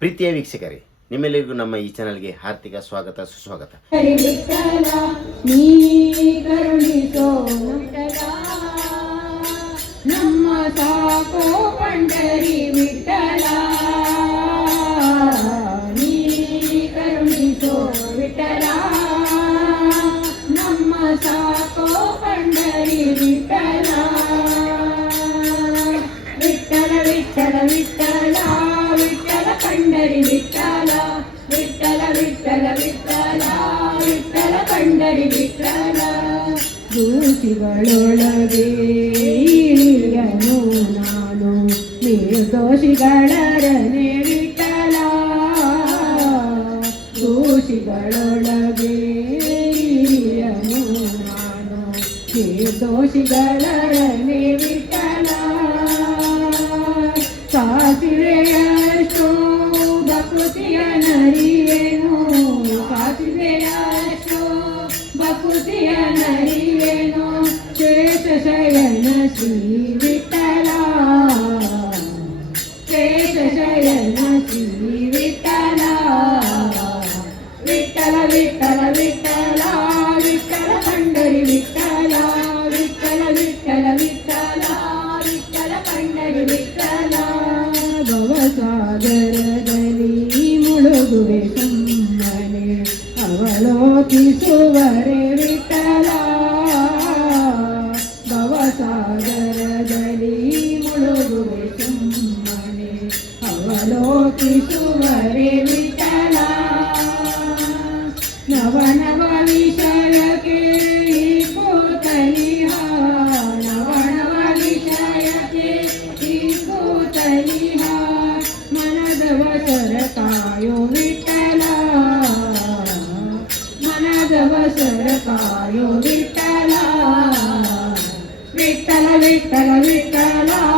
ಪ್ರೀತಿಯ ವೀಕ್ಷಕರೇ ನಿಮ್ಮೆಲ್ಲರಿಗೂ ನಮ್ಮ ಈ ಚಾನಲ್ಗೆ ಹಾರ್ದಿಕ ಸ್ವಾಗತ ಸುಸ್ವಾಗತ. ಪಂಡರಿ ವಿಠಲ ವಿಠಲ ವಿಠಲ ವಿಠಲ ವಿಠಲ ಪಂಡರಿ ವಿಠಲ ದೂಷಿಗಳೊಳಗೆ ಇಳಿಯನು ನಾನು ನಿರ್ದೋಷಿಗಳರನೆ ವಿಠಲ ದೋಷಿಗಳೊಳಗೆ ಇಳಿಯನು ನಾನು ನಿರ್ದೋಷಿಗಳರನೆ ವಿಠಲ ಶೇಷ ಶಯನ ಶ್ರೀ ವಿಠಲ ಶೇಷ ಶಯನ ಶ್ರೀ ವಿಠಲ ವಿಠಲ ವಿಠಲ ವಿಠಲ ವಿಠಲ ಪಂಡರಿ ವಿಠಲ ವಿಠಲ ವಿಠಲ ವಿಠಲ ವಿಠಲ ಪಂಡರಿ ವಿಠಲ ಭವಸಾಗರದಲ್ಲಿ ಮುಳುಗುವೆ ಸುಮ್ಮನೆ ಅವಲೋಕಿಸುವರೆ नवलोकी सुवरे विठ्ठला. नव नव विशाल केळी पोतली हा. नव नव विशाल केळी पोतली हा. मनदव सरकायो विठ्ठला. मनदव सरकायो विठ्ठला. विठ्ठल विठ्ठल विठ्ठला.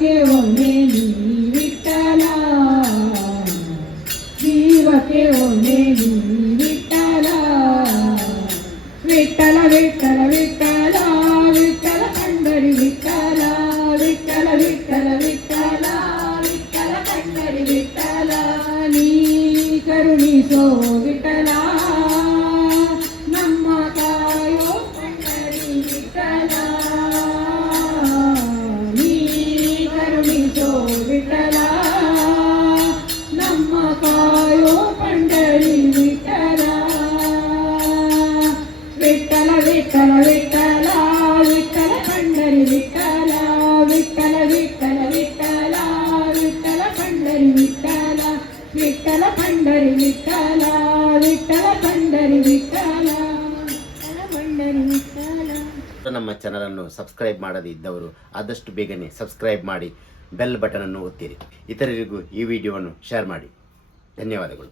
ಜೀವಕ್ಕೆ ಒಮ್ಮೆ ನೀ ವಿಠಲ ಜೀವಕ್ಕೆ ಒಮ್ಮೆ ನೀ ವಿಠಲ ವಿಠಲ ವಿಠಲ ವಿಠಲ ವಿಠಲ ಕಂಡರಿ ವಿಠಲ ವಿಠಲ ವಿಠಲ ವಿಠಲ ವಿಠಲ ಕಂಡರಿ ವಿಠಲ ನೀ ಕರುಣಿಸೋ ವಿಠಲ ವಿಠಲ ವಿಠಲ ವಿಠಲ ನಮ್ಮ ಚಾನಲನ್ನು ಸಬ್ಸ್ಕ್ರೈಬ್ ಮಾಡದೇ ಇದ್ದವರು ಆದಷ್ಟು ಬೇಗನೆ ಸಬ್ಸ್ಕ್ರೈಬ್ ಮಾಡಿ ಬೆಲ್ ಅನ್ನು ಒತ್ತಿರಿ. ಇತರರಿಗೂ ಈ ವಿಡಿಯೋವನ್ನು ಶೇರ್ ಮಾಡಿ. ಧನ್ಯವಾದಗಳು.